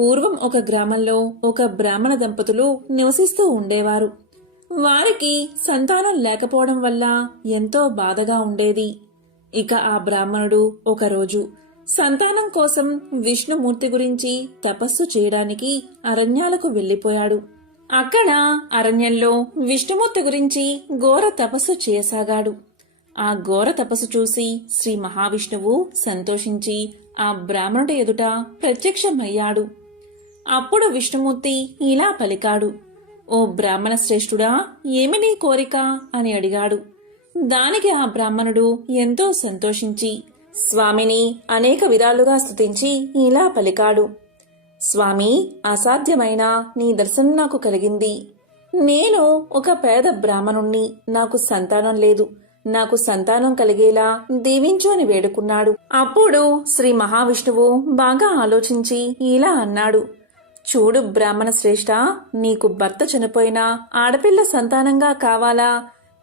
పూర్వం ఒక గ్రామంలో ఒక బ్రాహ్మణ దంపతులు నివసిస్తూ ఉండేవారు. వారికి సంతానం లేకపోవడం వల్ల ఎంతో బాధగా ఉండేది. ఇక ఆ బ్రాహ్మణుడు ఒకరోజు సంతానం కోసం విష్ణుమూర్తి గురించి తపస్సు చేయడానికి అరణ్యాలకు వెళ్లిపోయాడు. అక్కడ అరణ్యంలో విష్ణుమూర్తి గురించి ఘోర తపస్సు చేయసాగాడు. ఆ ఘోర తపస్సు చూసి శ్రీ మహావిష్ణువు సంతోషించి ఆ బ్రాహ్మణుడి ఎదుట ప్రత్యక్షమయ్యాడు. అప్పుడు విష్ణుమూర్తి ఇలా పలికాడు, ఓ బ్రాహ్మణ శ్రేష్ఠుడా, ఏమి నీ కోరిక అని అడిగాడు. దానికి ఆ బ్రాహ్మణుడు ఎంతో సంతోషించి స్వామిని అనేక విధాలుగా స్తుతించి ఇలా పలికాడు, స్వామి, అసాధ్యమైన నీ దర్శనం నాకు కలిగింది. నేను ఒక పేద బ్రాహ్మణుణ్ణి, నాకు సంతానం లేదు, నాకు సంతానం కలిగేలా దీవించు అని వేడుకున్నాడు. అప్పుడు శ్రీ మహావిష్ణువు బాగా ఆలోచించి ఇలా అన్నాడు, చూడు బ్రాహ్మణ శ్రేష్ఠ, నీకు భర్త చనిపోయినా ఆడపిల్ల సంతానంగా కావాలా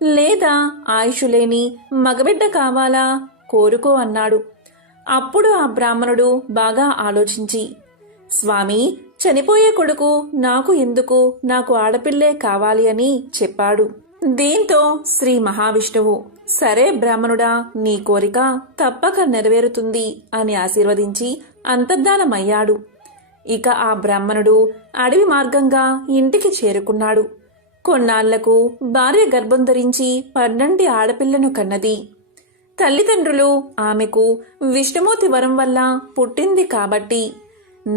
లేదా ఆయుషులేని మగబిడ్డ కావాలా కోరుకో అన్నాడు. అప్పుడు ఆ బ్రాహ్మణుడు బాగా ఆలోచించి, స్వామి, చనిపోయే కొడుకు నాకు ఎందుకు, నాకు ఆడపిల్లే కావాలి అని చెప్పాడు. దీంతో శ్రీ మహావిష్ణువు, సరే బ్రాహ్మణుడా, నీ కోరిక తప్పక నెరవేరుతుంది అని ఆశీర్వదించి అంతర్ధానమయ్యాడు. ఇక ఆ బ్రాహ్మణుడు అడవి మార్గంగా ఇంటికి చేరుకున్నాడు. కొన్నాళ్లకు భార్య గర్భం ధరించి 12 ఆడపిల్లను కన్నది. తల్లిదండ్రులు ఆమెకు విష్ణుమూర్తి వరం వల్ల పుట్టింది కాబట్టి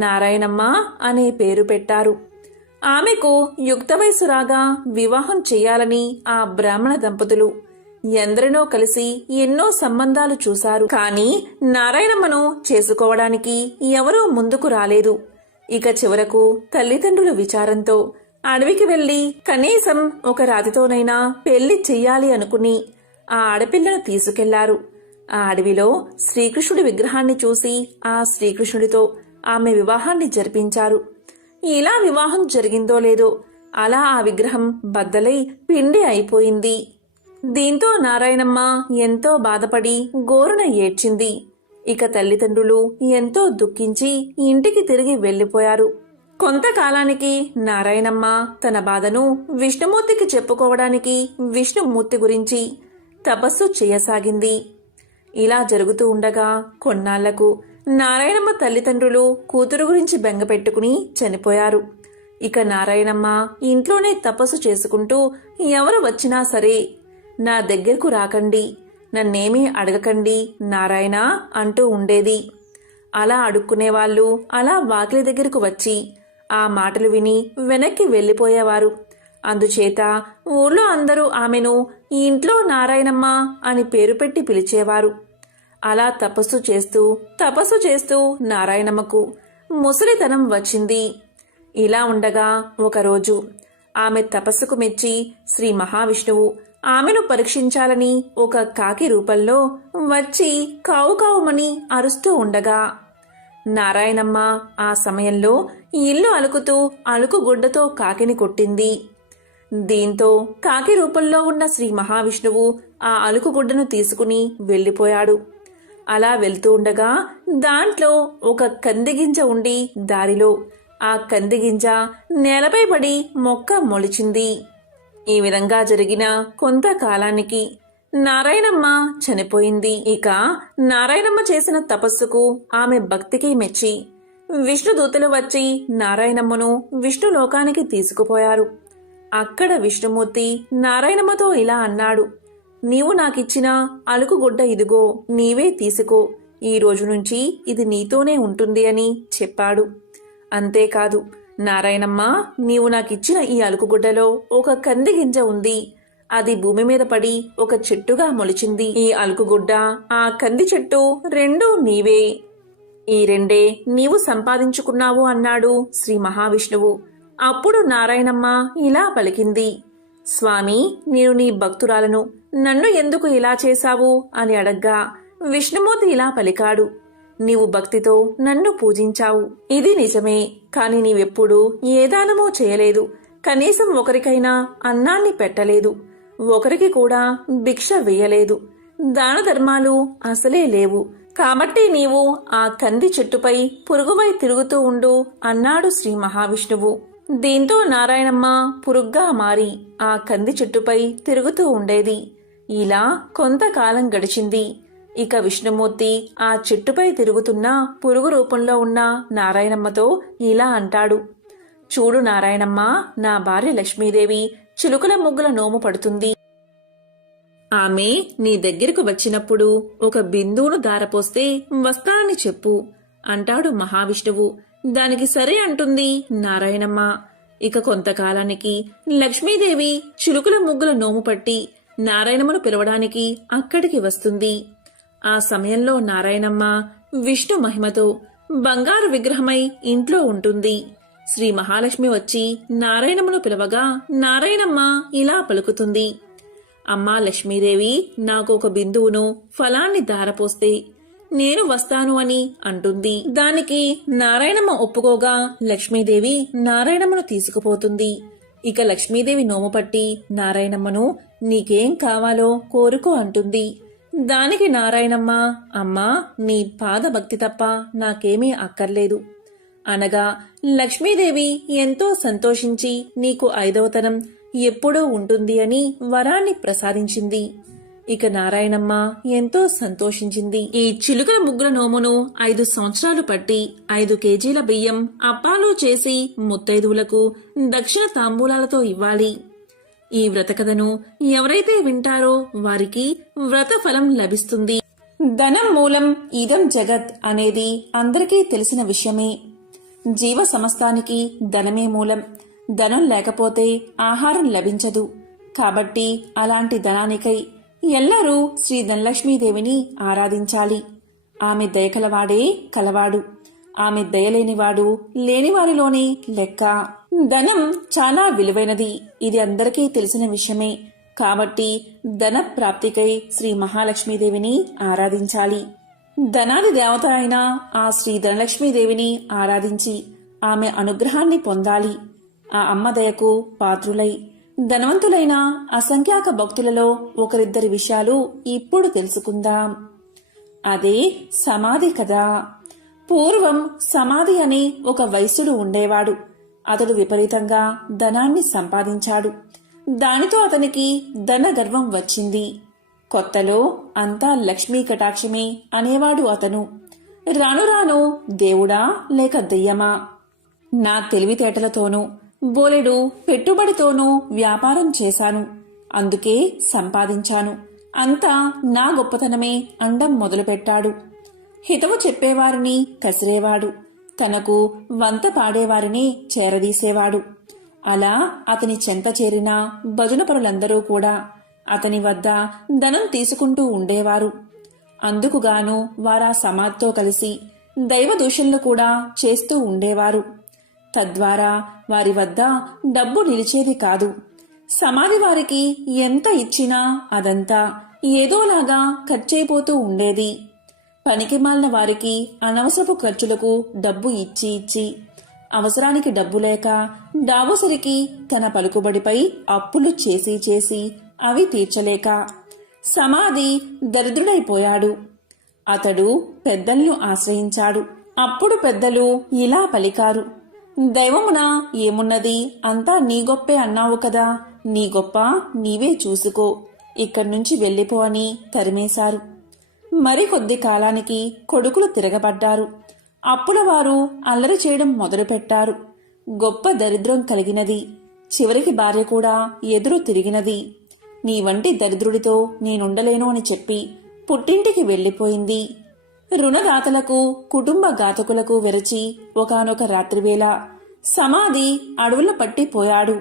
నారాయణమ్మ అనే పేరు పెట్టారు. ఆమెకు యుక్త వయసు రాగా వివాహం చెయ్యాలని ఆ బ్రాహ్మణ దంపతులు ఎందరినో కలిసి ఎన్నో సంబంధాలు చూశారు. కాని నారాయణమ్మను చేసుకోవడానికి ఎవరూ ముందుకు రాలేదు. ఇక చివరకు తల్లిదండ్రుల విచారంతో అడవికి వెళ్లి కనీసం ఒక రాతితోనైనా పెళ్లి చెయ్యాలి అనుకుని ఆ ఆడపిల్లను తీసుకెళ్లారు. ఆ అడవిలో శ్రీకృష్ణుడి విగ్రహాన్ని చూసి ఆ శ్రీకృష్ణుడితో ఆమె వివాహాన్ని జరిపించారు. ఇలా వివాహం జరిగిందో లేదో అలా ఆ విగ్రహం బద్దలై పిండి అయిపోయింది. దీంతో నారాయణమ్మ ఎంతో బాధపడి గోరున ఏడ్చింది. ఇక తల్లిదండ్రులు ఎంతో దుఃఖించి ఇంటికి తిరిగి వెళ్లిపోయారు. కొంతకాలానికి నారాయణమ్మ తన బాధను విష్ణుమూర్తికి చెప్పుకోవడానికి విష్ణుమూర్తి గురించి తపస్సు చేయసాగింది. ఇలా జరుగుతూ ఉండగా కొన్నాళ్లకు నారాయణమ్మ తల్లిదండ్రులు కూతురు గురించి బెంగపెట్టుకుని చనిపోయారు. ఇక నారాయణమ్మ ఇంట్లోనే తపస్సు చేసుకుంటూ ఎవరు వచ్చినా సరే నా దగ్గరకు రాకండి, నన్నేమీ అడగకండి నారాయణ అంటూ ఉండేది. అలా అడుక్కునేవాళ్లు అలా వాకిలి దగ్గరకు వచ్చి ఆ మాటలు విని వెనక్కి వెళ్లిపోయేవారు. అందుచేత ఊర్లో అందరూ ఆమెను ఈ ఇంట్లో నారాయణమ్మ అని పేరు పెట్టి పిలిచేవారు. అలా తపస్సు చేస్తూ నారాయణమ్మకు ముసలితనం వచ్చింది. ఇలా ఉండగా ఒకరోజు ఆమె తపస్సుకు మెచ్చి శ్రీ మహావిష్ణువు ఆమెను పరీక్షించాలని ఒక కాకి రూపంలో వచ్చి కావు కావుమని అరుస్తూ ఉండగా నారాయణమ్మ ఆ సమయంలో ఇల్లు అలుకుతూ అలుకుగుడ్డతో కాకిని కొట్టింది. దీంతో కాకి రూపంలో ఉన్న శ్రీ మహావిష్ణువు ఆ అలుకుగుడ్డను తీసుకుని వెళ్లిపోయాడు. అలా వెళ్తూ ఉండగా దాంట్లో ఒక కందిగింజ ఉండి దారిలో ఆ కందిగింజ నేలపై పడి మొక్క మొలిచింది. ఈ విధంగా జరిగిన కొంతకాలానికి నారాయణమ్మ చనిపోయింది. ఇక నారాయణమ్మ చేసిన తపస్సుకు ఆమె భక్తికి మెచ్చి విష్ణుదూతలు వచ్చి నారాయణమ్మను విష్ణులోకానికి తీసుకుపోయారు. అక్కడ విష్ణుమూర్తి నారాయణమ్మతో ఇలా అన్నాడు, నీవు నాకిచ్చిన అలుకుగుడ్డ ఇదిగో, నీవే తీసుకో, ఈ రోజు నుంచి ఇది నీతోనే ఉంటుంది అని చెప్పాడు. అంతేకాదు, నారాయణమ్మ, నీవు నాకిచ్చిన ఈ అలుకుగుడ్డలో ఒక కంది గింజ ఉంది, అది భూమి మీద పడి ఒక చెట్టుగా మొలిచింది. ఈ అలుకుగుడ్డ ఆ కంది చెట్టు రెండూ నీవే, ఈ రెండే నీవు సంపాదించుకున్నావు అన్నాడు శ్రీ మహావిష్ణువు. అప్పుడు నారాయణమ్మ ఇలా పలికింది, స్వామి, నేను నీ భక్తురాలను, నన్ను ఎందుకు ఇలా చేశావు అని అడగ్గా విష్ణుమూర్తి ఇలా పలికాడు, నీవు భక్తితో నన్ను పూజించావు, ఇది నిజమే. కాని నీవెప్పుడూ ఏ దానమూ చేయలేదు, కనీసం ఒకరికైనా అన్నాన్ని పెట్టలేదు, ఒకరికి కూడా భిక్ష వేయలేదు, దాన ధర్మాలు అసలే లేవు. కాబట్టి నీవు ఆ కంది చెట్టుపై పురుగువై తిరుగుతూ ఉండు అన్నాడు శ్రీ మహావిష్ణువు. దీంతో నారాయణమ్మ పురుగ్గా మారి ఆ కంది చెట్టుపై తిరుగుతూ ఉండేది. ఇలా కొంతకాలం గడిచింది. ఇక విష్ణుమూర్తి ఆ చెట్టుపై తిరుగుతున్న పురుగు రూపంలో ఉన్న నారాయణమ్మతో ఇలా అంటాడు. చూడు నారాయణమ్మ, నా భార్య లక్ష్మీదేవి చిలుకల ముగ్గుల నోము పడుతుంది. ఆమె నీ దగ్గరకు వచ్చినప్పుడు ఒక బిందువును దారపోస్తే వస్తానని చెప్పు అంటాడు మహావిష్ణువు. దానికి సరే అంటుంది నారాయణమ్మ. ఇక కొంతకాలానికి లక్ష్మీదేవి చిలుకల ముగ్గుల నోము పట్టి నారాయణమ్మను పిలవడానికి అక్కడికి వస్తుంది. ఆ సమయంలో నారాయణమ్మ విష్ణు మహిమతో బంగారు విగ్రహమై ఇంట్లో ఉంటుంది. శ్రీ మహాలక్ష్మి వచ్చి నారాయణమ్మను పిలవగా నారాయణమ్మ ఇలా పలుకుతుంది. అమ్మా లక్ష్మీదేవి, నాకు ఒక బిందువును ఫలాన్ని దారపోస్తే నేను వస్తాను అని అంటుంది. దానికి నారాయణమ్మ ఒప్పుకోగా లక్ష్మీదేవి నారాయణమ్మను తీసుకుపోతుంది. ఇక లక్ష్మీదేవి నోము పట్టి నారాయణమ్మను నీకేం కావాలో కోరుకో అంటుంది. దానికి నారాయణమ్మ, అమ్మా నీ పాదభక్తి తప్ప నాకేమీ అక్కర్లేదు అనగా లక్ష్మీదేవి ఎంతో సంతోషించి నీకు 5వ తరం ఎప్పుడూ ఉంటుంది అని వరాన్ని ప్రసాదించింది. ఇక నారాయణమ్మ ఎంతో సంతోషించింది. ఈ చిలుకల ముగ్గుల నోమును 5 సంవత్సరాలు పట్టి 5 కేజీల బియ్యం అప్పాలు చేసి ముత్తైదువులకు దక్షిణ తాంబూలాలతో ఇవ్వాలి. ఈ వ్రతకథను ఎవరైతే వింటారో వారికి వ్రత ఫలం లభిస్తుంది. ధనం మూలం ఇదం జగత్ అనేది అందరికీ తెలిసిన విషయమే. జీవ సమస్తానికి ధనమే మూలం. ధనం లేకపోతే ఆహారం లభించదు. కాబట్టి అలాంటి ధనానికై ఎల్లరూ శ్రీ ధనలక్ష్మీదేవిని ఆరాధించాలి. ఆమె దయకలవాడే కలవాడు. ఆమె దయలేనివాడు లేనివారిలోనే లెక్క. ధనం చాలా విలువైనది. ఇది అందరికీ తెలిసిన విషయమే. కాబట్టి ధన ప్రాప్తికై శ్రీ మహాలక్ష్మీదేవిని ఆరాధించాలి. ధనాది దేవత అయిన ఆ శ్రీ ధనలక్ష్మీదేవిని ఆరాధించి ఆమె అనుగ్రహాన్ని పొందాలి. ఆ అమ్మ దయకు పాత్రులై ధనవంతులైన అసంఖ్యాక భక్తులలో ఒకరిద్దరి విషయాలు ఇప్పుడు తెలుసుకుందాం. అదే సమాధి కథ. పూర్వం సమాధి అనే ఒక వైశ్యుడు ఉండేవాడు. అతడు విపరీతంగా ధనాన్ని సంపాదించాడు. దానితో అతనికి ధన గర్వం వచ్చింది. కొత్తలో అంతా లక్ష్మీ కటాక్షమే అనేవాడు అతను. రాను రాను దేవుడా లేక దెయ్యమా, నా తెలివితేటలతోనూ బోలెడు పెట్టుబడితోనూ వ్యాపారం చేశాను, అందుకే సంపాదించాను, అంతా నా గొప్పతనమే అండం మొదలుపెట్టాడు. హితవు చెప్పేవారిని కసిరేవాడు. తనకు వంత పాడేవారిని చేరదీసేవాడు. అలా అతని చెంత చేరిన భజనపరులందరూ కూడా అతని వద్ద ధనం తీసుకుంటూ ఉండేవారు. అందుకుగాను వారా సమాధితో కలిసి దైవ దూషణలు కూడా చేస్తూ ఉండేవారు. తద్వారా వారి వద్ద డబ్బు నిలిచేది కాదు. సమాధి వారికి ఎంత ఇచ్చినా అదంతా ఏదోలాగా ఖర్చయిపోతూ ఉండేది. పనికిమాలిన వారికి అనవసరపు ఖర్చులకు డబ్బు ఇచ్చి అవసరానికి డబ్బు లేక డాబోసరికి తన పలుకుబడిపై అప్పులు చేసి అవి తీర్చలేక సమాధి దరిద్రుడైపోయాడు. అతడు పెద్దలను ఆశ్రయించాడు. అప్పుడు పెద్దలు ఇలా పలికారు. దైవమున ఏమున్నది, అంతా నీ గొప్పే అన్నావు కదా, నీ గొప్ప నీవే చూసుకో, ఇక్కడ్నుంచి వెళ్ళిపో అని తరిమేశారు. మరికొద్ది కాలానికి కొడుకులు తిరగబడ్డారు. అప్పుల వారు అల్లరి చేయడం మొదలుపెట్టారు. గొప్ప దరిద్రం కలిగినది. చివరికి భార్య కూడా ఎదురు తిరిగినది. నీ వంటి దరిద్రుడితో నేనుండలేను అని చెప్పి పుట్టింటికి వెళ్లిపోయింది. రుణదాతలకు కుటుంబ ఘాతకులకు వెరచి ఒకానొక రాత్రివేళ సమాధి అడవుల పట్టిపోయాడు.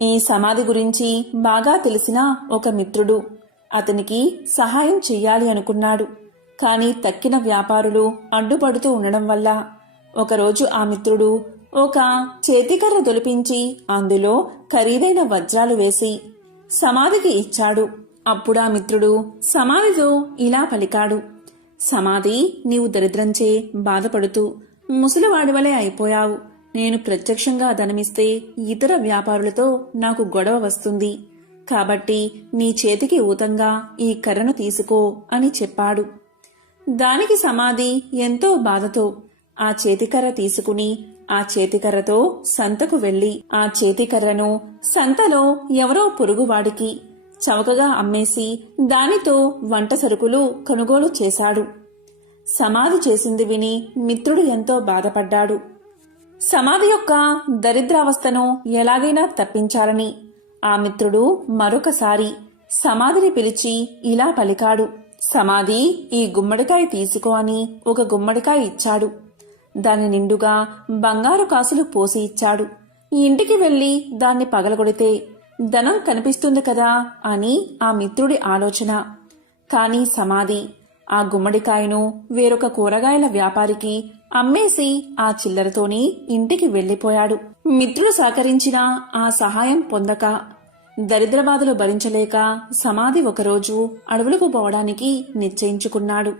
ఈ సమాధి గురించి బాగా తెలిసిన ఒక మిత్రుడు అతనికి సహాయం చెయ్యాలి అనుకున్నాడు. కాని తక్కిన వ్యాపారులు అడ్డుపడుతూ ఉండడం వల్ల ఒకరోజు ఆ మిత్రుడు ఒక చేతికర్ర దొలిపించి అందులో ఖరీదైన వజ్రాలు వేసి సమాధికి ఇచ్చాడు. అప్పుడా మిత్రుడు సమాధితో ఇలా పలికాడు. సమాధి, నీవు దరిద్రంచే బాధపడుతూ ముసలివాడివలే అయిపోయావు. నేను ప్రత్యక్షంగా ధనమిస్తే ఇతర వ్యాపారులతో నాకు గొడవ వస్తుంది. కాబట్టి నీ చేతికి ఊతంగా ఈ కర్రను తీసుకో అని చెప్పాడు. దానికి సమాధి ఎంతో బాధతో ఆ చేతికర్ర తీసుకుని ఆ చేతికర్రతో సంతకు వెళ్లి ఆ చేతికర్రను సంతలో ఎవరో పొరుగువాడికి చవకగా అమ్మేసి దానితో వంట సరుకులు కొనుగోలు చేశాడు. సమాధి చేసింది విని మిత్రుడు ఎంతో బాధపడ్డాడు. సమాధి యొక్క దరిద్రావస్థను ఎలాగైనా తప్పించాలని ఆ మిత్రుడు మరొకసారి సమాధిని పిలిచి ఇలా పలికాడు. సమాధి, ఈ గుమ్మడికాయ తీసుకో అని ఒక గుమ్మడికాయ ఇచ్చాడు. దాని నిండుగా బంగారు కాసులు పోసి ఇచ్చాడు. ఇంటికి వెళ్లి దాన్ని పగలగొడితే ధనం కనిపిస్తుంది కదా అని ఆ మిత్రుడి ఆలోచన. కాని సమాధి ఆ గుమ్మడికాయను వేరొక కూరగాయల వ్యాపారికి అమ్మేసి ఆ చిల్లరతోని ఇంటికి వెళ్లిపోయాడు. మిత్రుడు సహకరించినా ఆ సహాయం పొందక దరిద్రబాధలు భరించలేక సమాధి ఒకరోజు అడవులకు పోవడానికి నిశ్చయించుకున్నాడు.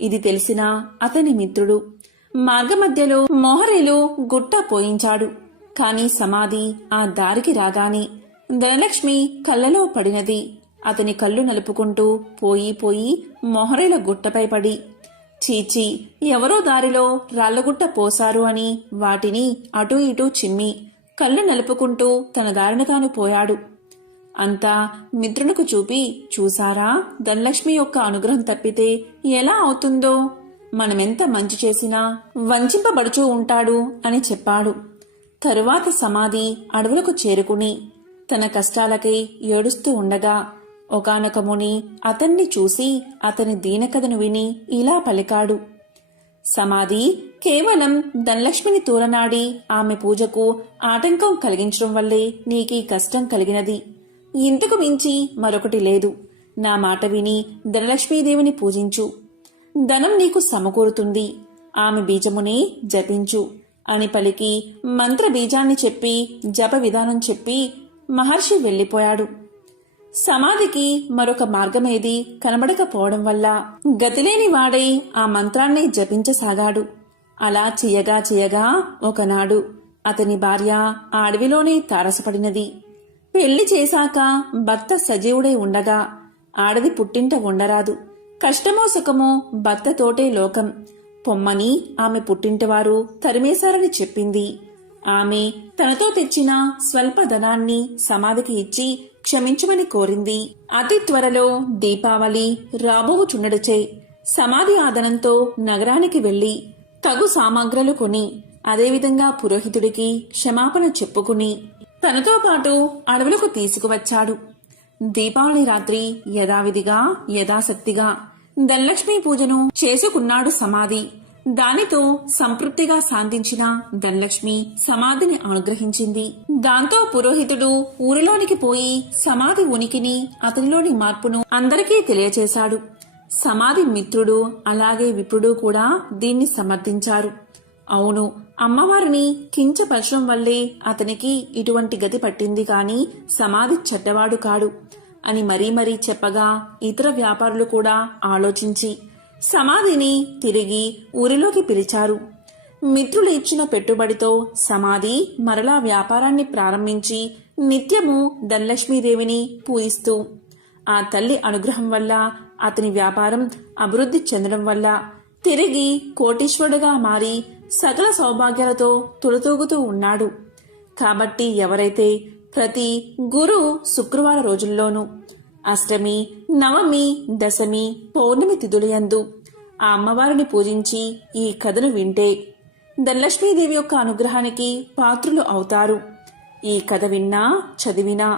ఇది తెలిసిన అతని మిత్రుడు మార్గమధ్యలో మోహరీలు గుట్ట పోయించాడు. కాని సమాధి ఆ దారికి రాగానే ధనలక్ష్మి కళ్ళలో పడినది. అతని కళ్ళు నలుపుకుంటూ పోయి పోయి మొహరీల గుట్టపై పడి, చీచి, ఎవరో దారిలో రాళ్లగుట్ట పోశారు అని వాటిని అటూ ఇటూ చిమ్మి కళ్ళు నలుపుకుంటూ తన దారిన తాను పోయాడు. అంతా మిత్రునికి చూపి, చూసారా, ధనలక్ష్మి యొక్క అనుగ్రహం తప్పితే ఎలా అవుతుందో, మనమెంత మంచి చేసినా వంచింపబడుచూ ఉంటాడు అని చెప్పాడు. తరువాత సమాధి అడవులకు చేరుకుని తన కష్టాలకై ఏడుస్తూ ఉండగా ఒకానొక ముని అతన్ని చూసి అతని దీనకథను విని ఇలా పలికాడు. సమాధి, కేవలం ధనలక్ష్మిని తూలనాడి ఆమె పూజకు ఆటంకం కలిగించడం వల్లే నీకీ కష్టం కలిగినది. ఇంతకు మించి మరొకటి లేదు. నా మాట విని ధనలక్ష్మీదేవిని పూజించు. ధనం నీకు సమకూరుతుంది. ఆమె బీజముని జపించు అని పలికి మంత్ర బీజాన్ని చెప్పి జప విధానం చెప్పి మహర్షి వెళ్లిపోయాడు. సమాధికి మరొక మార్గమేది కనబడకపోవడం వల్ల గతిలేని వాడై ఆ మంత్రాన్ని జపించసాగాడు. అలా చెయ్యగా చెయ్యగా ఒకనాడు అతని భార్య ఆ అడవిలోనే తారసపడినది. పెళ్లి చేశాక భర్త సజీవుడై ఉండగా ఆడది పుట్టింట ఉండరాదు. కష్టమో సుఖమో భర్తతోటే లోకం పొమ్మని ఆమె పుట్టింటివారు తరిమేశారని చెప్పింది. ఆమె తనతో తెచ్చిన స్వల్ప ధనాన్ని సమాధికి ఇచ్చి క్షమించమని కోరింది. అతి త్వరలో దీపావళి రాబోవుచుండడచే సమాధి ఆదనంతో నగరానికి వెళ్లి తగు సామాగ్రులు కొని అదేవిధంగా పురోహితుడికి క్షమాపణ చెప్పుకుని తనతో పాటు అడవులకు తీసుకువచ్చాడు. దీపావళి రాత్రి యథావిధిగా యథాశక్తిగా ధనలక్ష్మీ పూజను చేసుకున్నాడు సమాధి. దానితో సంతృప్తిగా శాంతించిన ధనలక్ష్మి సమాధిని అనుగ్రహించింది. దాంతో పురోహితుడు ఊరిలోనికి పోయి సమాధి ఉనికిని అతనిలోని మార్పును అందరికీ తెలియచేశాడు. సమాధి మిత్రుడు అలాగే విప్రుడు కూడా దీన్ని సమర్థించారు. అవును, అమ్మవారిని కించపరచడం వల్లే అతనికి ఇటువంటి గతి పట్టింది కాని సమాధి చెడ్డవాడు కాడు అని మరీ మరీ చెప్పగా ఇతర వ్యాపారులు కూడా ఆలోచించి సమాధిని తిరిగి ఊరిలోకి పిలిచారు. మిత్రులు ఇచ్చిన పెట్టుబడితో సమాధి మరలా వ్యాపారాన్ని ప్రారంభించి నిత్యము ధనలక్ష్మీదేవిని పూజిస్తూ ఆ తల్లి అనుగ్రహం వల్ల అతని వ్యాపారం అభివృద్ధి చెందడం వల్ల తిరిగి కోటీశ్వరుడుగా మారి సకల సౌభాగ్యాలతో తులతూగుతూ ఉన్నాడు. కాబట్టి ఎవరైతే ప్రతి గురు శుక్రవార రోజుల్లోనూ అష్టమి, నవమి, దశమి, పౌర్ణమి తిథులయందు ఆ అమ్మవారిని పూజించి ఈ కథను వింటే ధనలక్ష్మీదేవి యొక్క అనుగ్రహానికి పాత్రులు అవుతారు. ఈ కథ విన్నా చదివినా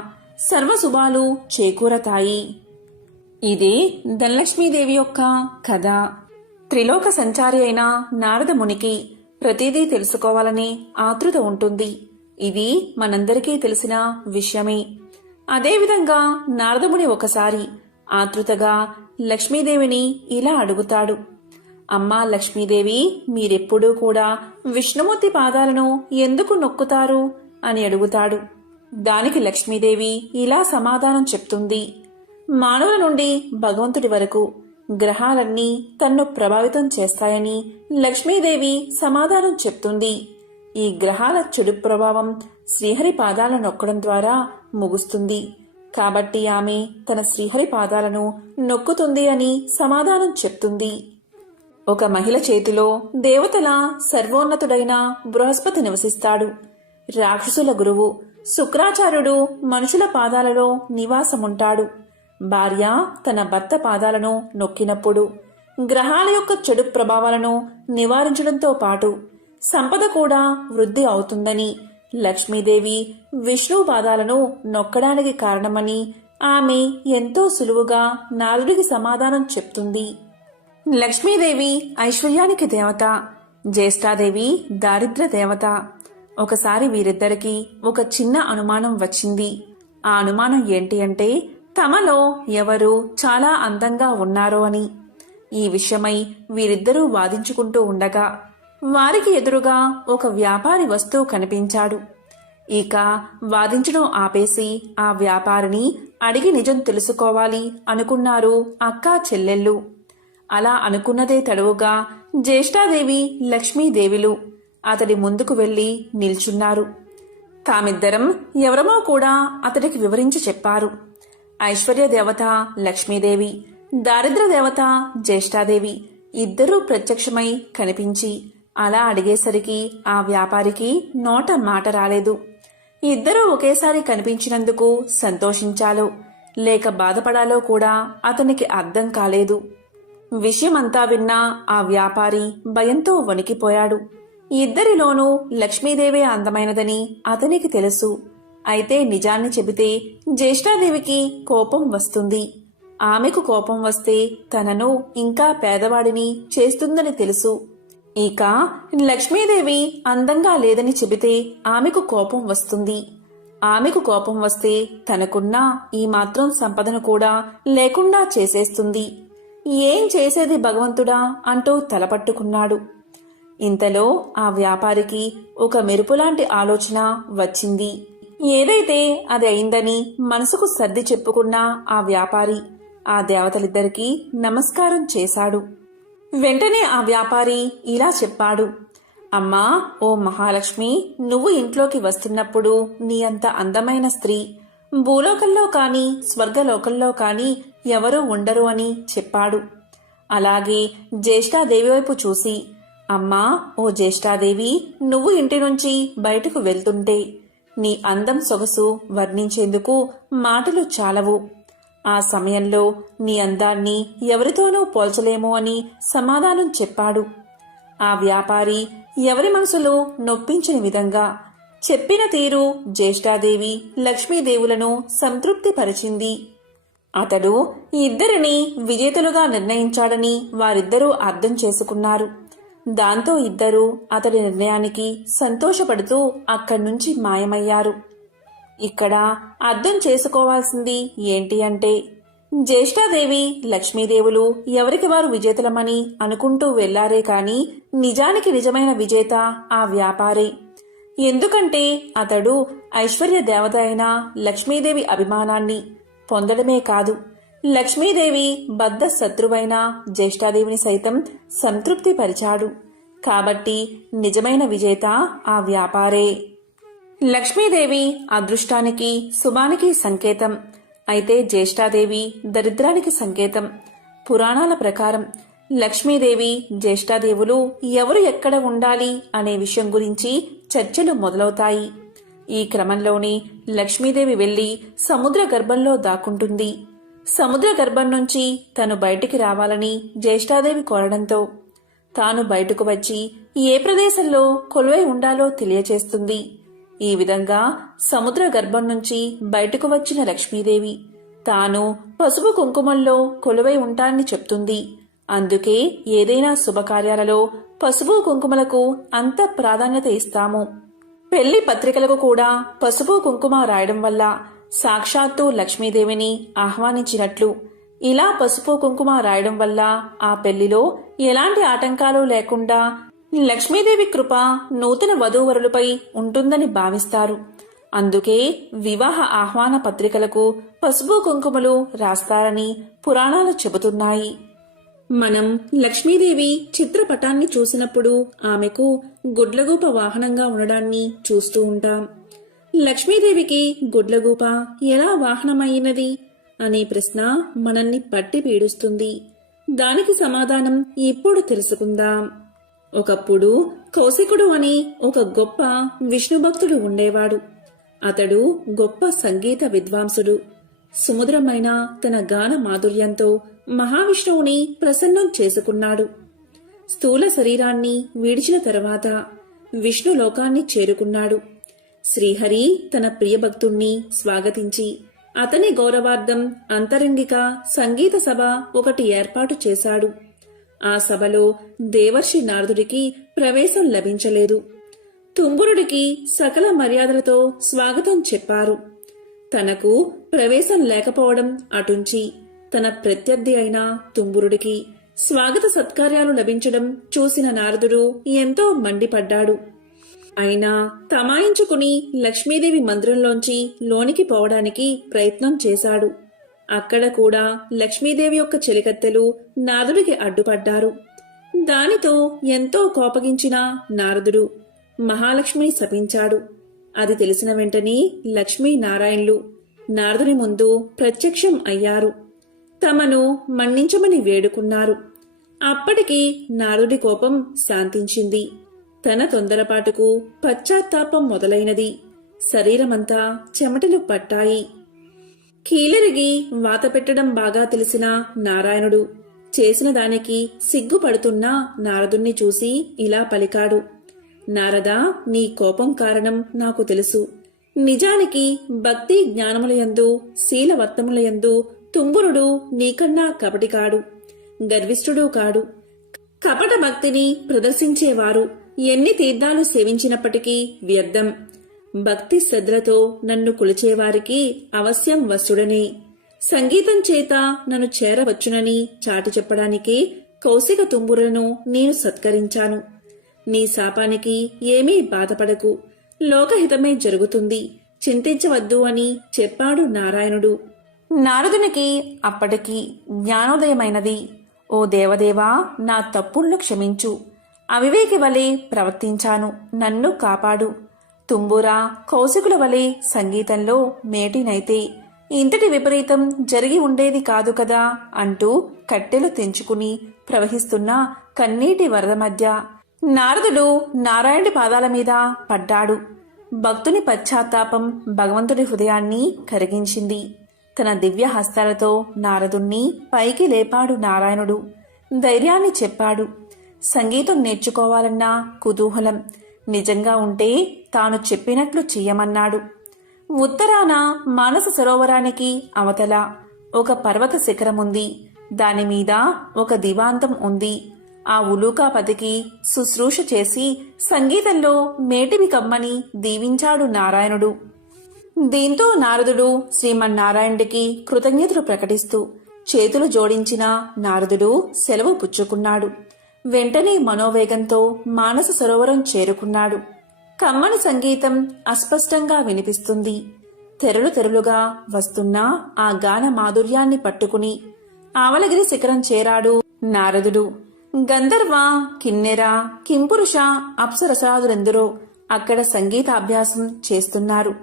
సర్వశుభాలు చేకూరతాయి. ఇదే ధనలక్ష్మీదేవి యొక్క కథ. త్రిలోక సంచారి అయిన నారద మునికి ప్రతిదీ తెలుసుకోవాలనే ఆతృత ఉంటుంది. ఇది మనందరికీ తెలిసిన విషయమే. అదేవిధంగా నారదముని ఒకసారి ఆతృతగా లక్ష్మీదేవిని ఇలా అడుగుతాడు. అమ్మా లక్ష్మీదేవి, మీరెప్పుడూ కూడా విష్ణుమూర్తి పాదాలను ఎందుకు నొక్కుతారు అని అడుగుతాడు. దానికి లక్ష్మీదేవి ఇలా సమాధానం చెప్తుంది. మానవుల నుండి భగవంతుడి వరకు గ్రహాలన్నీ తన్ను ప్రభావితం చేస్తాయని లక్ష్మీదేవి సమాధానం చెప్తుంది. ఈ గ్రహాల చెడు ప్రభావం శ్రీహరి పాదాలను నొక్కడం ద్వారా ముగుస్తుంది. కాబట్టి ఆమె తన శ్రీహరి పాదాలను నొక్కుతుంది అని సమాధానం చెప్తుంది. ఒక మహిళ చేతిలో దేవతల సర్వోన్నతుడైన బృహస్పతి నివసిస్తాడు. రాక్షసుల గురువు శుక్రాచార్యుడు మనుషుల పాదాలలో నివాసముంటాడు. భార్య తన భర్త పాదాలను నొక్కినప్పుడు గ్రహాల యొక్క చెడు ప్రభావాలను నివారించడంతో పాటు సంపద కూడా వృద్ధి అవుతుందని, లక్ష్మీదేవి విష్ణు పాదాలను నొక్కడానికి కారణమని ఆమె ఎంతో సులువుగా నారదుడికి సమాధానం చెప్తుంది. లక్ష్మీదేవి ఐశ్వర్యానికి దేవత, జ్యేష్ఠాదేవి దారిద్ర్య దేవత. ఒకసారి వీరిద్దరికీ ఒక చిన్న అనుమానం వచ్చింది. ఆ అనుమానం ఏంటి అంటే తమలో ఎవరు చాలా అందంగా ఉన్నారో అని. ఈ విషయమై వీరిద్దరూ వాదించుకుంటూ ఉండగా వారికి ఎదురుగా ఒక వ్యాపారి వస్తూ కనిపించాడు. ఇక వాదించడం ఆపేసి ఆ వ్యాపారిని అడిగి నిజం తెలుసుకోవాలి అనుకున్నారు అక్కా చెల్లెళ్ళు. అలా అనుకున్నదే తడువుగా జ్యేష్ఠాదేవి లక్ష్మీదేవిలు అతడి ముందుకు వెళ్లి నిల్చున్నారు. తామిద్దరం ఎవరమో కూడా అతడికి వివరించి చెప్పారు. ఐశ్వర్య దేవత లక్ష్మీదేవి, దారిద్ర దేవత జ్యేష్ఠాదేవి ఇద్దరూ ప్రత్యక్షమై కనిపించి అలా అడిగేసరికి ఆ వ్యాపారికి నోట మాట రాలేదు. ఇద్దరూ ఒకేసారి కనిపించినందుకు సంతోషించాలో లేక బాధపడాలో కూడా అతనికి అర్థం కాలేదు. విషయమంతా విన్నా ఆ వ్యాపారి భయంతో వణికిపోయాడు. ఇద్దరిలోనూ లక్ష్మీదేవే అందమైనదని అతనికి తెలుసు. అయితే నిజాన్ని చెబితే జ్యేష్ఠాదేవికి కోపం వస్తుంది. ఆమెకు కోపం వస్తే తనను ఇంకా పేదవాడిని చేస్తుందని తెలుసు. ఇక లక్ష్మీదేవి అందంగా లేదని చెబితే ఆమెకు కోపం వస్తుంది. ఆమెకు కోపం వస్తే తనకున్న ఈ మాత్రం సంపదను కూడా లేకుండా చేసేస్తుంది. ఏం చేసేది భగవంతుడా అంటూ తలపట్టుకున్నాడు. ఇంతలో ఆ వ్యాపారికి ఒక మెరుపులాంటి ఆలోచన వచ్చింది. ఏదైతే అది అయిందని మనసుకు సర్ది చెప్పుకున్న ఆ వ్యాపారి ఆ దేవతలిద్దరికీ నమస్కారం చేశాడు. వెంటనే ఆ వ్యాపారి ఇలా చెప్పాడు. అమ్మా, ఓ మహాలక్ష్మి, నువ్వు ఇంట్లోకి వస్తున్నప్పుడు నీ అంత అందమైన స్త్రీ భూలోకంలో కాని స్వర్గలోకంలో కాని ఎవరూ ఉండరు అని చెప్పాడు. అలాగే జ్యేష్ఠాదేవి వైపు చూసి, అమ్మా, ఓ జ్యేష్ఠాదేవి, నువ్వు ఇంటి నుంచి బయటకు వెళ్తుంటే నీ అందం సొగసు వర్ణించేందుకు మాటలు చాలవు. ఆ సమయంలో నీ అందాన్ని ఎవరితోనూ పోల్చలేమో అని సమాధానం చెప్పాడు. ఆ వ్యాపారి ఎవరి మనసులో నొప్పించిన విధంగా చెప్పిన తీరు జ్యేష్ఠాదేవి లక్ష్మీదేవులను సంతృప్తిపరిచింది. అతడు ఇద్దరిని విజేతలుగా నిర్ణయించాడని వారిద్దరూ అర్థం చేసుకున్నారు. దాంతో ఇద్దరూ అతడి నిర్ణయానికి సంతోషపడుతూ అక్కడ్నుంచి మాయమయ్యారు. ఇక్కడ అర్థం చేసుకోవాల్సింది ఏంటి అంటే జ్యేష్ఠాదేవి లక్ష్మీదేవులు ఎవరికి వారు విజేతలమని అనుకుంటూ వెళ్లారే కాని నిజానికి నిజమైన విజేత ఆ వ్యాపారే. ఎందుకంటే అతడు ఐశ్వర్య దేవత అయిన లక్ష్మీదేవి అభిమానాన్ని పొందడమే కాదు, లక్ష్మీదేవి బద్ధ శత్రువైన జ్యేష్ఠాదేవిని సైతం సంతృప్తిపరిచాడు. కాబట్టి నిజమైన విజేత ఆ వ్యాపారే. లక్ష్మీదేవి అదృష్టానికి శుభానికి సంకేతం. అయితే జ్యేష్ఠాదేవి దరిద్రానికి సంకేతం. పురాణాల ప్రకారం లక్ష్మీదేవి జ్యేష్ఠాదేవులు ఎవరు ఎక్కడ ఉండాలి అనే విషయం గురించి చర్చలు మొదలవుతాయి. ఈ క్రమంలోనే లక్ష్మీదేవి వెళ్లి సముద్ర గర్భంలో దాక్కుంటుంది. సముద్ర గర్భం నుంచి తను బయటికి రావాలని జ్యేష్ఠాదేవి కోరడంతో తాను బయటకు వచ్చి ఏ ప్రదేశంలో కొలువై ఉండాలో తెలియచేస్తుంది. ఈ విధంగా సముద్ర గర్భం నుంచి బయటకు వచ్చిన లక్ష్మీదేవి తాను పసుపు కుంకుమల్లో కొలువై ఉంటానని చెప్తుంది. అందుకే ఏదైనా శుభకార్యాలలో పసుపు కుంకుమలకు అంత ప్రాధాన్యత ఇస్తాము. పెళ్లి పత్రికలకు కూడా పసుపు కుంకుమ రాయడం వల్ల సాక్షాత్తు లక్ష్మీదేవిని ఆహ్వానించినట్లు. ఇలా పసుపు కుంకుమ రాయడం వల్ల ఆ పెళ్లిలో ఎలాంటి ఆటంకాలు లేకుండా లక్ష్మీదేవి కృప నూతన వధూవరులపై ఉంటుందని భావిస్తారు. అందుకే వివాహ ఆహ్వాన పత్రికలకు పసుపు కుంకుమలు రాస్తారని పురాణాలు చెబుతున్నాయి. మనం లక్ష్మీదేవి చిత్రపటాన్ని చూసినప్పుడు ఆమెకు గుడ్లగూప వాహనంగా ఉండడాన్ని చూస్తూ ఉంటాం. లక్ష్మీదేవికి గుడ్లగూప ఎలా వాహనమైనది అనే ప్రశ్న మనల్ని పట్టి పీడుస్తుంది. దానికి సమాధానం ఇప్పుడు తెలుసుకుందాం. ఒకప్పుడు కౌశికుడు అని ఒక గొప్ప విష్ణు భక్తుడు ఉండేవాడు. అతడు గొప్ప సంగీత విద్వాంసుడు. సుమధురమైన తన గాన మాధుర్యంతో మహావిష్ణువుని ప్రసన్నం చేసుకున్నాడు. స్థూల శరీరాన్ని విడిచిన తరువాత విష్ణు లోకాన్ని చేరుకున్నాడు. శ్రీహరి తన ప్రియభక్తుణ్ణి స్వాగతించి అతని గౌరవార్థం అంతరంగిక సంగీత సభ ఒకటి ఏర్పాటు చేశాడు. ఆ సభలో దేవర్షి నారదుడికి ప్రవేశం లభించలేదు. తుంబురుడికి సకల మర్యాదలతో స్వాగతం చెప్పారు. తనకు ప్రవేశం లేకపోవడం అటుంచి తన ప్రత్యర్థి అయిన తుంబురుడికి స్వాగత సత్కార్యాలు లభించడం చూసిన నారదుడు ఎంతో మండిపడ్డాడు. అయినా తమాయించుకుని లక్ష్మీదేవి మందిరంలోంచి లోనికి పోవడానికి ప్రయత్నం చేశాడు. అక్కడ కూడా లక్ష్మీదేవి యొక్క చెలికత్తెలు నారదుడికి అడ్డుపడ్డారు. దానితో ఎంతో కోపగించిన నారదుడు మహాలక్ష్మిని శపించాడు. అది తెలిసిన వెంటనే లక్ష్మీనారాయణులు నారదుని ముందు ప్రత్యక్షం అయ్యారు. తమను మన్నించమని వేడుకున్నారు. అప్పటికి నారదుడి కోపం శాంతించింది. తన తొందరపాటుకు పశ్చాత్తాపం మొదలైనది. శరీరమంతా చెమటలు పట్టాయి. కీలరిగి వాత పెట్టడం బాగా తెలిసిన నారాయణుడు చేసిన దానికి సిగ్గుపడుతున్న నారదుణ్ణి చూసి ఇలా పలికాడు. నారదా, నీ కోపం కారణం నాకు తెలుసు. నిజానికి భక్తి జ్ఞానములయందు శీలవర్తములయందు తుంబురుడు నీకన్నా కపటి కాడు, గర్విష్ఠుడు కాడు. కపట భక్తిని ప్రదర్శించేవారు ఎన్ని తీర్థాలు సేవించినప్పటికీ వ్యర్థం. భక్తి శ్రద్ధలతో నన్ను కొలిచేవారికి అవశ్యం వశుడనే. సంగీతం చేత నన్ను చేరవచ్చునని చాటి చెప్పడానికే కౌశిక తుంబురులను నేను సత్కరించాను. నీ శాపానికి ఏమీ బాధపడకు, లోకహితమే జరుగుతుంది, చింతించవద్దు అని చెప్పాడు నారాయణుడు. నారదునికి అప్పటికి జ్ఞానోదయమైనది. ఓ దేవదేవా, నా తప్పుళ్ళు క్షమించు. అవివేకి వలె ప్రవర్తించాను, నన్ను కాపాడు. తుంబురా, కౌశికుల వలె సంగీతంలో మేటినైతే ఇంతటి విపరీతం జరిగి ఉండేది కాదు కదా అంటూ కట్టెలు తెంచుకుని ప్రవహిస్తున్న కన్నీటి వరద మధ్య నారదుడు నారాయణుడి పాదాల మీద పడ్డాడు. భక్తుని పశ్చాత్తాపం భగవంతుడి హృదయాన్ని కరిగించింది. తన దివ్య హస్తాలతో నారదుణ్ణి పైకి లేపాడు నారాయణుడు. ధైర్యాన్ని చెప్పాడు. సంగీతం నేర్చుకోవాలన్న కుతూహలం నిజంగా ఉంటే తాను చెప్పినట్లు చెయ్యమన్నాడు. ఉత్తరాన మానస సరోవరానికి అవతల ఒక పర్వత శిఖరముంది. దానిమీద ఒక దివాంతం ఉంది. ఆ ఉలూకాపతికి శుశ్రూష చేసి సంగీతంలో మేటివి కమ్మని దీవించాడు నారాయణుడు. దీంతో నారదుడు శ్రీమన్నారాయణుడికి కృతజ్ఞతలు ప్రకటిస్తూ చేతులు జోడించిన నారదుడు సెలవు పుచ్చుకున్నాడు. వెంటనే మనోవేగంతో మానస సరోవరం చేరుకున్నాడు. కమ్మని సంగీతం అస్పష్టంగా వినిపిస్తుంది. తెరలు తెరలుగా వస్తున్న ఆ గాన మాధుర్యాన్ని పట్టుకుని ఆవలగిరి శిఖరం చేరాడు నారదుడు. గంధర్వ, కిన్నెర, కింపురుష, అప్సరసాదులెందరో అక్కడ సంగీతాభ్యాసం చేస్తున్నారు.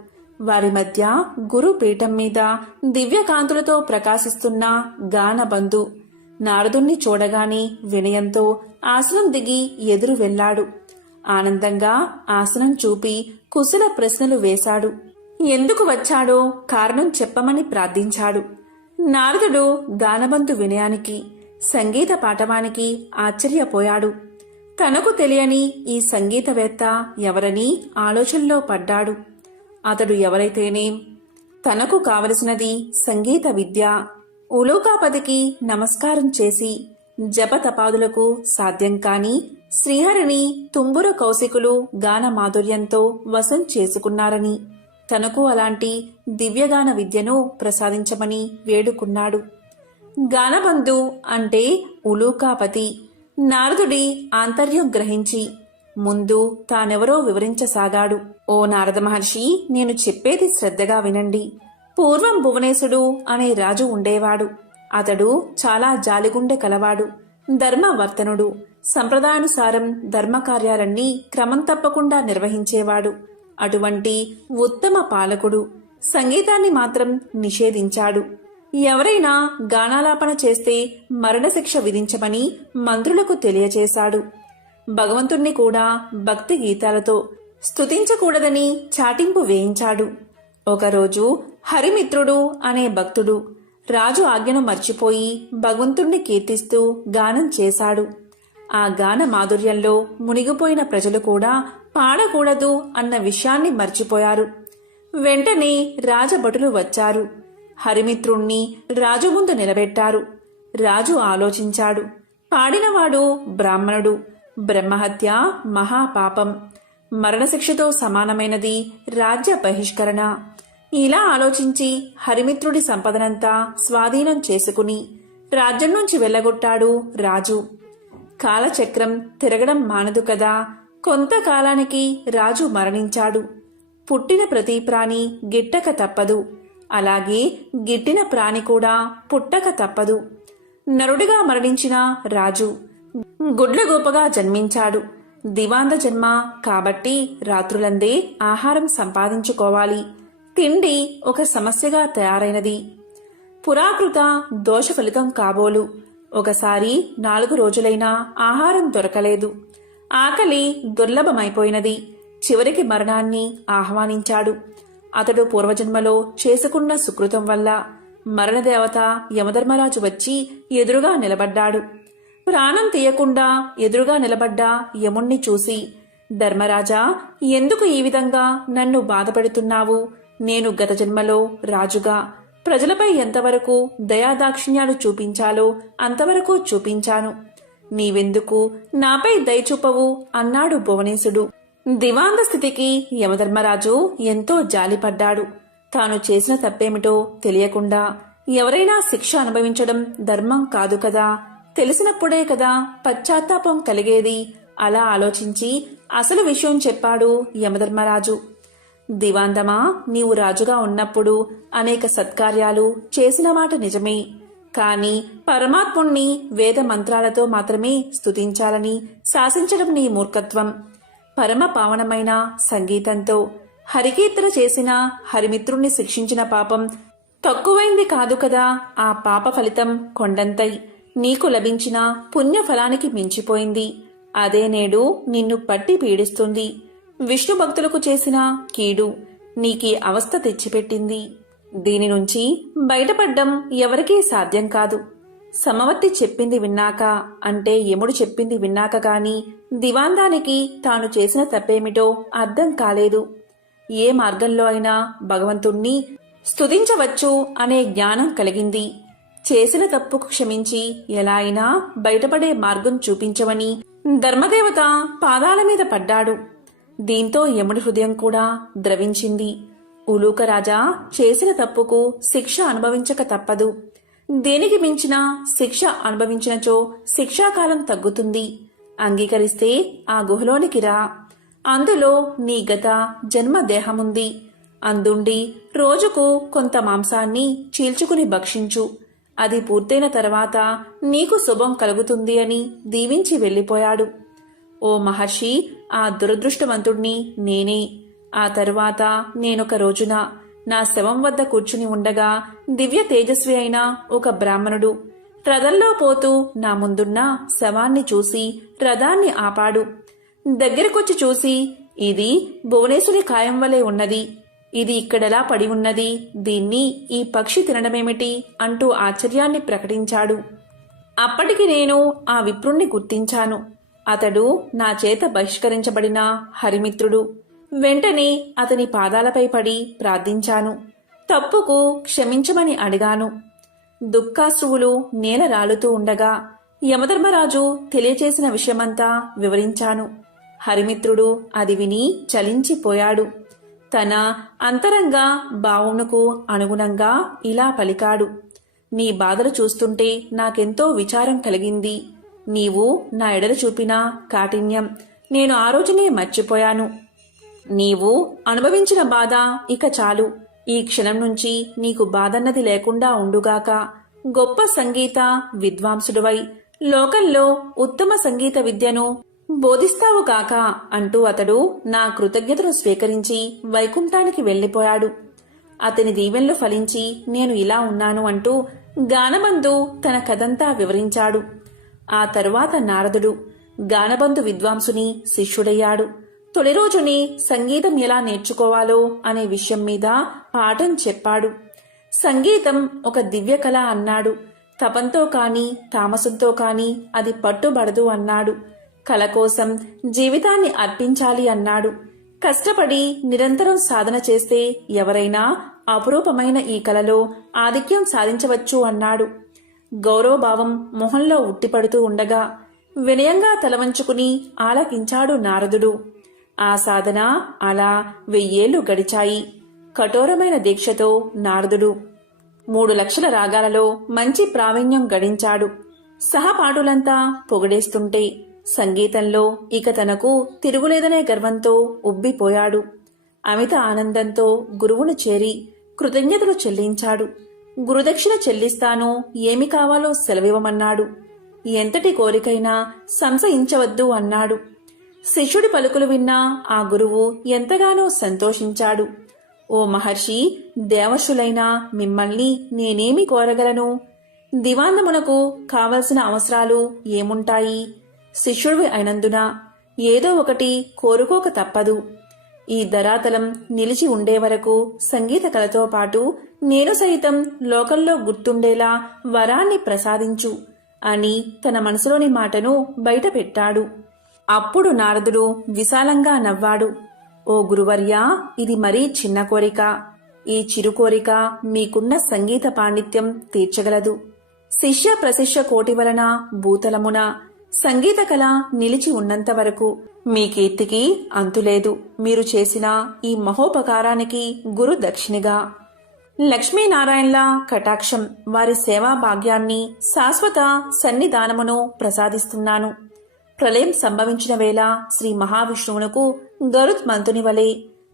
వారి మధ్య గురు పీఠం మీద దివ్యకాంతులతో ప్రకాశిస్తున్న గానబంధు నారదుణ్ణి చూడగానే వినయంతో ఆసనం దిగి ఎదురు వెళ్లాడు. ఆనందంగా ఆసనం చూపి కుశల ప్రశ్నలు వేశాడు. ఎందుకు వచ్చాడో కారణం చెప్పమని ప్రార్థించాడు. నారదుడు గానబంధు వినయానికి, సంగీత పాఠవానికి ఆశ్చర్యపోయాడు. తనకు తెలియని ఈ సంగీతవేత్త ఎవరని ఆలోచనలో పడ్డాడు. అతడు ఎవరైతేనేం, తనకు కావలసినది సంగీత విద్య. ఉలూకాపతికి నమస్కారం చేసి జపతపాదులకు సాధ్యం కాని శ్రీహరిని తుంబుర కౌశికులు గాన మాధుర్యంతో వశం చేసుకున్నారని, తనకు అలాంటి దివ్యగాన విద్యను ప్రసాదించమని వేడుకున్నాడు. గానబంధు అంటే ఉలూకాపతి. నారదుడి ఆంతర్యం గ్రహించి ముందు తానెవరో వివరించసాగాడు. ఓ నారద మహర్షి, నేను చెప్పేది శ్రద్ధగా వినండి. పూర్వం భువనేశుడు అనే రాజు ఉండేవాడు. అతడు చాలా జాలిగుండె కలవాడు, ధర్మవర్తనుడు. సంప్రదాయానుసారం ధర్మకార్యాలన్నీ క్రమం తప్పకుండా నిర్వహించేవాడు. అటువంటి ఉత్తమ పాలకుడు సంగీతాన్ని మాత్రం నిషేధించాడు. ఎవరైనా గానాలాపన చేస్తే మరణశిక్ష విధించమని మంత్రులకు తెలియచేశాడు. భగవంతుణ్ణి కూడా భక్తి గీతాలతో స్తుతించకూడదని చాటింపు వేయించాడు. ఒకరోజు హరిమిత్రుడు అనే భక్తుడు రాజు ఆజ్ఞను మర్చిపోయి భగవంతుణ్ణి కీర్తిస్తూ గానం చేశాడు. ఆ గాన మాధుర్యంలో మునిగిపోయిన ప్రజలు కూడా పాడకూడదు అన్న విషయాన్ని మర్చిపోయారు. వెంటనే రాజభటులు వచ్చారు. హరిమిత్రుణ్ణి రాజు ముందు నిలబెట్టారు. రాజు ఆలోచించాడు. పాడినవాడు బ్రాహ్మణుడు. బ్రహ్మహత్య మహాపాపం, మరణశిక్షతో సమానమైనది రాజ్య బహిష్కరణ. ఇలా ఆలోచించి హరిమిత్రుడి సంపదనంతా స్వాధీనం చేసుకుని రాజ్యం నుంచి వెళ్లగొట్టాడు రాజు. కాలచక్రం తిరగడం మానదు కదా. కొంతకాలానికి రాజు మరణించాడు. పుట్టిన ప్రతి ప్రాణి గిట్టక తప్పదు. అలాగే గిట్టిన ప్రాణి కూడా పుట్టక తప్పదు. నరుడిగా మరణించిన రాజు గుడ్లగోపగా జన్మించాడు. దివాంద జన్మ కాబట్టి రాత్రులందే ఆహారం సంపాదించుకోవాలి. తిండి ఒక సమస్యగా తయారైనది. పురాకృత దోష ఫలితం కాబోలు. ఒకసారి 4 రోజులైనా ఆహారం దొరకలేదు. ఆకలి దుర్లభమైపోయినది. చివరికి మరణాన్ని ఆహ్వానించాడు. అతడు పూర్వజన్మలో చేసుకున్న సుకృతం వల్ల మరణదేవత యమధర్మరాజు వచ్చి ఎదురుగా నిలబడ్డాడు. ప్రాణం తీయకుండా ఎదురుగా నిలబడ్డ యముణ్ణి చూసి, ధర్మరాజా, ఎందుకు ఈ విధంగా నన్ను బాధపెడుతున్నావు? నేను గత జన్మలో రాజుగా ప్రజలపై ఎంతవరకు దయాదాక్షిణ్యాలు చూపించాలో అంతవరకు చూపించాను. నీవెందుకు నాపై దయచూపవు అన్నాడు భువనేశుడు. దివాంద స్థితికి యమధర్మరాజు ఎంతో జాలిపడ్డాడు. తాను చేసిన తప్పేమిటో తెలియకుండా ఎవరైనా శిక్ష అనుభవించడం ధర్మం కాదు కదా. తెలిసినప్పుడే కదా పశ్చాత్తాపం కలిగేది. అలా ఆలోచించి అసలు విషయం చెప్పాడు యమధర్మరాజు. దివాందమా, నీవు రాజుగా ఉన్నప్పుడు అనేక సత్కార్యాలు చేసిన మాట నిజమే. కాని పరమాత్ముణ్ణి వేద మంత్రాలతో మాత్రమే స్తుతించాలని శాసించడం నీ మూర్ఖత్వం. పరమ పావనమైన సంగీతంతో హరికీర్తన చేసిన హరిమిత్రుణ్ణి శిక్షించిన పాపం తక్కువైంది కాదు కదా. ఆ పాప ఫలితం కొండంతై నీకు లభించిన పుణ్యఫలానికి మించిపోయింది. అదే నేడు నిన్ను పట్టి పీడిస్తుంది. విష్ణు భక్తులకు చేసిన కీడు నీకీ అవస్థ తెచ్చిపెట్టింది. దీని నుంచి బయటపడ్డం ఎవరికీ సాధ్యం కాదు. సమవర్తి చెప్పింది విన్నాక, అంటే యముడు చెప్పింది విన్నాక గాని దివాందానికి తాను చేసిన తప్పేమిటో అర్థం కాలేదు. ఏ మార్గంలో అయినా భగవంతుణ్ణి స్తుతించవచ్చు అనే జ్ఞానం కలిగింది. చేసిన తప్పుకు క్షమించి ఎలా అయినా బయటపడే మార్గం చూపించమని ధర్మదేవత పాదాల మీద పడ్డాడు. దీంతో యముడి హృదయం కూడా ద్రవించింది. ఉలూకరాజా, చేసిన తప్పుకు శిక్ష అనుభవించక తప్పదు. దేనికి మించిన శిక్ష అనుభవించినచో శిక్షాకాలం తగ్గుతుంది. అంగీకరిస్తే ఆ గుహలోనికి రా. అందులో నీ గత జన్మ దేహముంది. అందుండి రోజుకు కొంత మాంసాన్ని చీల్చుకుని భక్షించు. అది పూర్తయిన తర్వాత నీకు శుభం కలుగుతుంది అని దీవించి వెళ్ళిపోయాడు. ఓ మహర్షి, ఆ దురదృష్టవంతుణ్ణి నేనే. ఆ తరువాత నేనొక రోజున నా శవం వద్ద కూర్చుని ఉండగా దివ్య తేజస్వి అయిన ఒక బ్రాహ్మణుడు రథంలో పోతూ నా ముందున్న శవాన్ని చూసి రథాన్ని ఆపాడు. దగ్గరకొచ్చి చూసి, ఇది భువనేశ్వరి కాయం వలె ఉన్నది. ఇది ఇక్కడెలా పడి ఉన్నది? దీన్ని ఈ పక్షి తినడమేమిటి అంటూ ఆశ్చర్యాన్ని ప్రకటించాడు. అప్పటికి నేను ఆ విప్రుణ్ణి గుర్తించాను. అతడు నా చేత బహిష్కరించబడిన హరిమిత్రుడు. వెంటనే అతని పాదాలపై పడి ప్రార్థించాను. తప్పుకు క్షమించమని అడిగాను. దుఃఖాశ్రువులు నేల రాలుతూ ఉండగా యమధర్మరాజు తెలియచేసిన విషయమంతా వివరించాను. హరిమిత్రుడు అది విని చలించిపోయాడు. తన అంతరంగ భావమునకు అనుగుణంగా ఇలా పలికాడు. నీ బాధలు చూస్తుంటే నాకెంతో విచారం కలిగింది. నీవు నా ఎడల చూపిన కాఠిన్యం నేను ఆ రోజునే మర్చిపోయాను. నీవు అనుభవించిన బాధ ఇక చాలు. ఈ క్షణం నుంచి నీకు బాధన్నది లేకుండా ఉండుగాక. గొప్ప సంగీత విద్వాంసుడివై లోకంలో ఉత్తమ సంగీత విద్యను బోధిస్తావు కాక అంటూ అతడు నా కృతజ్ఞతను స్వీకరించి వైకుంఠానికి వెళ్లిపోయాడు. అతని దీవెనలు ఫలించి నేను ఇలా ఉన్నాను అంటూ గానబంధు తన కథంతా వివరించాడు. ఆ తరువాత నారదుడు గానబంధు విద్వాంసుని శిష్యుడయ్యాడు. తొలి రోజుని సంగీతం ఎలా నేర్చుకోవాలో అనే విషయం మీద పాఠం చెప్పాడు. సంగీతం ఒక దివ్య కళ అన్నాడు. తపంతో కాని తామసంతో కాని అది పట్టుబడదు అన్నాడు. కళ కోసం జీవితాన్ని అర్పించాలి అన్నాడు. కష్టపడి నిరంతరం సాధన చేస్తే ఎవరైనా అపురూపమైన ఈ కళలో ఆధిక్యం సాధించవచ్చు అన్నాడు. గౌరవభావం మొహంలో ఉట్టిపడుతూ ఉండగా వినయంగా తలవంచుకుని ఆలకించాడు నారదుడు. ఆ సాధన అలా 1000 ఏళ్లు గడిచాయి. కఠోరమైన దీక్షతో నారదుడు 3 లక్షల రాగాలలో మంచి ప్రావీణ్యం గడించాడు. సహపాఠులంతా పొగడేస్తుంటే సంగీతంలో ఇక తనకు తిరుగులేదనే గర్వంతో ఉబ్బిపోయాడు. అమిత ఆనందంతో గురువును చేరి కృతజ్ఞతలు చెల్లించాడు. గురుదక్షిణ చెల్లిస్తాను, ఏమి కావాలో సెలవివ్వమన్నాడు. ఎంతటి కోరికైనా సంశయించవద్దు అన్నాడు. శిష్యుడి పలుకులు విన్నా ఆ గురువు ఎంతగానో సంతోషించాడు. ఓ మహర్షి, దేవర్షులైనా మిమ్మల్ని నేనేమి కోరగలను? దివాందమునకు కావలసిన అవసరాలు ఏముంటాయి? శిష్యుడివి అయినందున ఏదో ఒకటి కోరుకోక తప్పదు. ఈ ధరాతలం నిలిచి ఉండే వరకు సంగీత కళతో పాటు నేను సైతం లోకంలో గుర్తుండేలా వరాన్ని ప్రసాదించు అని తన మనసులోని మాటను బయటపెట్టాడు. అప్పుడు నారదుడు విశాలంగా నవ్వాడు. ఓ గురువర్యా, ఇది మరీ చిన్న కోరిక. ఈ చిరు కోరిక మీకున్న సంగీత పాండిత్యం తీర్చగలదు. శిష్య ప్రశిష్య కోటి వలన భూతలమున సంగీత కళ నిలిచి ఉన్నంత వరకు మీ కీర్తికి అంతులేదు. మీరు చేసిన ఈ మహోపకారానికి గురు దక్షిణిగా లక్ష్మీనారాయణల కటాక్షం, వారి సేవా భాగ్యాన్ని, శాశ్వత సన్నిధానమును ప్రసాదిస్తున్నాను. ప్రళయం సంభవించిన వేళ శ్రీ మహావిష్ణువునకు గరుత్ మంతుని వలె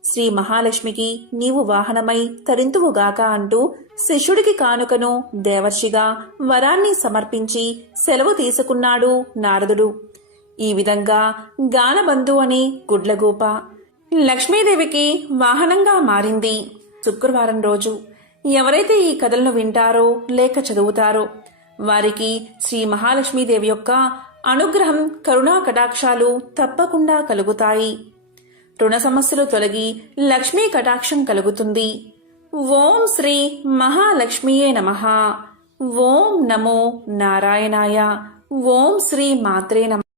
శ్రీ మహాలక్ష్మికి నీవు వాహనమై తరింతువుగాక అంటూ శిష్యుడికి కానుకను దేవర్షిగా వరాన్ని సమర్పించి సెలవు తీసుకున్నాడు నారదుడు. ఈ విధంగా గానబంధు అనే గుడ్లగూప లక్ష్మీదేవికి వాహనంగా మారింది. శుక్రవారం రోజు ఎవరైతే ఈ కథలను వింటారో లేక చదువుతారో వారికి శ్రీ మహాలక్ష్మీదేవి యొక్క అనుగ్రహం, కరుణా కటాక్షాలు తప్పకుండా కలుగుతాయి. రుణ సమస్యలు తొలగి లక్ష్మీ కటాక్షం కలుగుతుంది. ఓం శ్రీ మహాలక్ష్మీయే నమః. ఓం నమో నారాయణాయ. ఓం శ్రీ మాత్రే నమః.